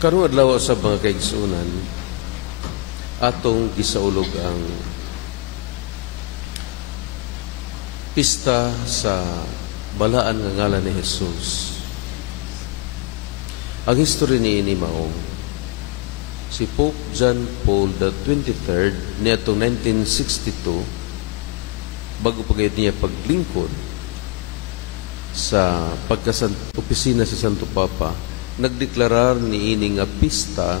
Karong adlaw sa mga kaigsunan, atong gisaulog ang pista sa balaan nga ngalan ni Jesus. Ang history niini mao, si Pope John Paul the 23rd niadtong 1962, bago pa gayud niya paglingkod sa opisina sa Santo Papa, nagdeklarar niini nga pista,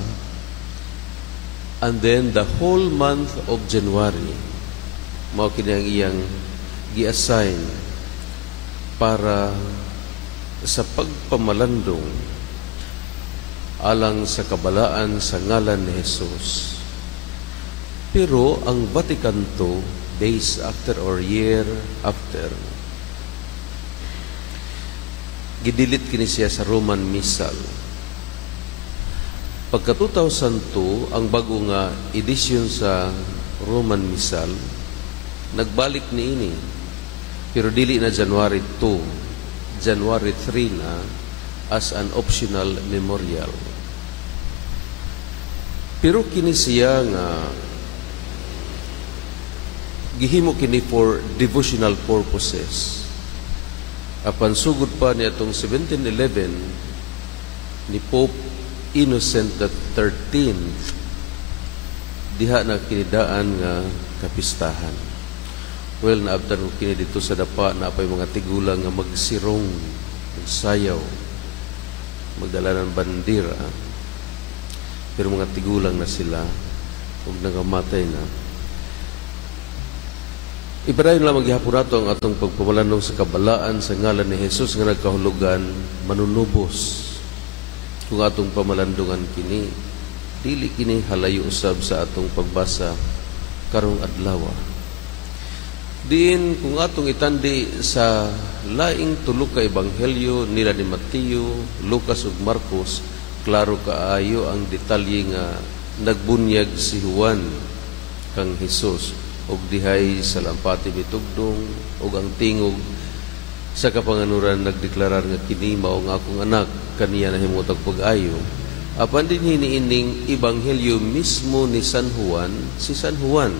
and then the whole month of January mao kini ang iyang gi-assign para sa pagpamalandong alang sa kabalaan sa ngalan ni Jesus. Pero ang Vatican II, days after or year after, gidilit kini siya sa Roman Missal. Pagka 2002, ang bago nga edisyon sa Roman Missal, nagbalik niini. Pero dili na January 2, January 3 na as an optional memorial. Pero kini siya nga gihimo kini for devotional purposes. Apan sugod pa niadtong 1711 ni Pope Innocent XIII, diha na kinidaan nga kapistahan. Well, naabdan ko kini dito sa dapa na apay mga tigulang nga magsirong, magsayaw, magdala ng bandira. Pero mga tigulang na sila, kung nagamatay na. Ibarayon lang maghihapon nato ang atong pagpamalandong sa kabalaan sa ngalan ni Jesus nga nagkahulugan manunubos. Kung atong pamalandungan kini, dili kini halayo usab sa atong pagbasa karong adlaw. Diin kung atong itandi sa laing tulo ka ebanghelyo nila ni Mateo, Lucas ug Marcos, klaro kaayo ang detalye nga nagbunyag si Juan kang Jesus og dihay sa lampati mitugdong og ang tingog sa kapanganuran nagdeklarar nga kini mao nga akong anak, kaniya nahimutang pag-ayo. Apan din hiniining ebanghelyo mismo ni San Juan, si San Juan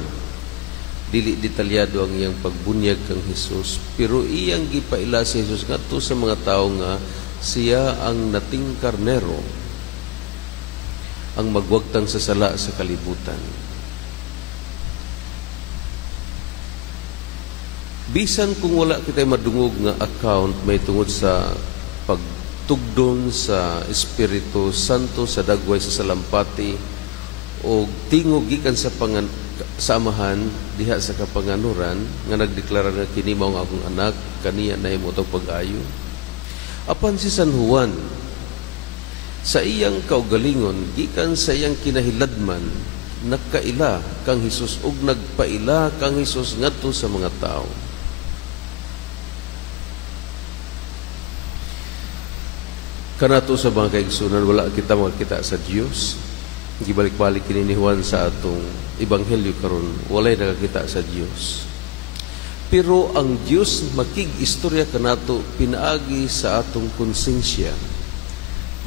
dili detalyado ang iyang pagbunyag kang Jesus, pero iyang gipaila si Jesus ngadto sa mga tawo nga siya ang nating karnero, ang magwagtang sa sala sa kalibutan. Bisan kung wala kita'y madungog nga account may tungod sa pagtugdon sa Espiritu Santo sa dagway sa salampati o tingog gikan sa samahan diha sa kapanganuran nga nagdeklara nga kini mao nga akong anak, kaniya nahimutang pag-ayo. Apan si San Juan sa iyang kaugalingon gikan sa iyang kinahiladman nagkaila kang Hesus ug nagpaila kang Hesus ngadto sa mga tao. Kanato sa mga kaigsunan, wala kita makita sa Dios. Gibalik-balik kini ni Juan sa atong ebanghelyo karon, walay nakakita sa Dios. Pero ang Dios makig-istorya kanato pinaagi sa atong konsensya,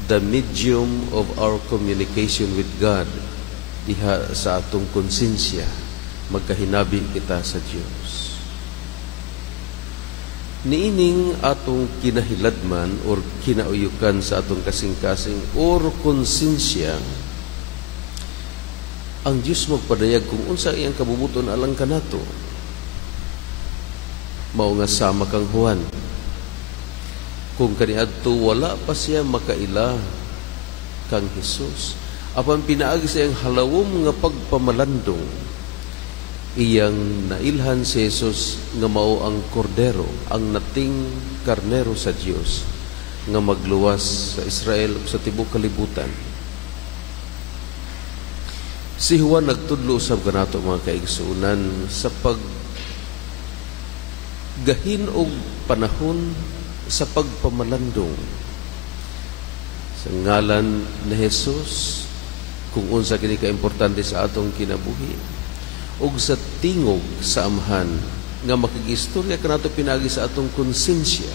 the medium of our communication with God. Diha sa atong konsensya magkahinabi kita sa Dios. Niining atong kinahiladman or kinauyukan sa atong kasing-kasing or konsensya, ang Diyos magpadayag kung unsa iyang kabubuton alang kanato. Mao nga sama kang Juan. Kung kaniadto wala pa siya makaila kang Hesus, apan pinaagi sa iyang halawom nga pagpamalandong, iyang nailhan si Jesus nga mao ang kordero, ang nating karnero sa Dios nga magluwas sa Israel ug sa tibuok kalibutan. Si Juan nagtudlo usab kanato mga kaigsunan sa paggahin og panahon sa pagpamalandong sa ngalan ni Jesus, kung unsa kini ka importante sa atong kinabuhi, ug sa tingog sa amhan nga makigistorya kanato pinagi sa atong konsensya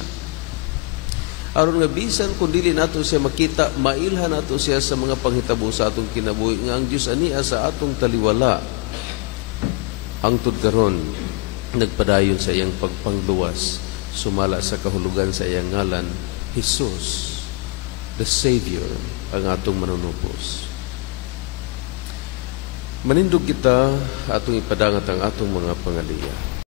aron nga bisan kun dili nato siya makita, mailhan nato siya sa mga panghitabo sa atong kinabuhi nga ang Dios ania sa atong taliwala. Hangtod karon nagpadayon sa iyang pagpangluwas sumala sa kahulugan sa iyang ngalan, Jesus, the Savior, ang atong manunubos. Manindog kita atong ipadangat ang atong mga pangaliya.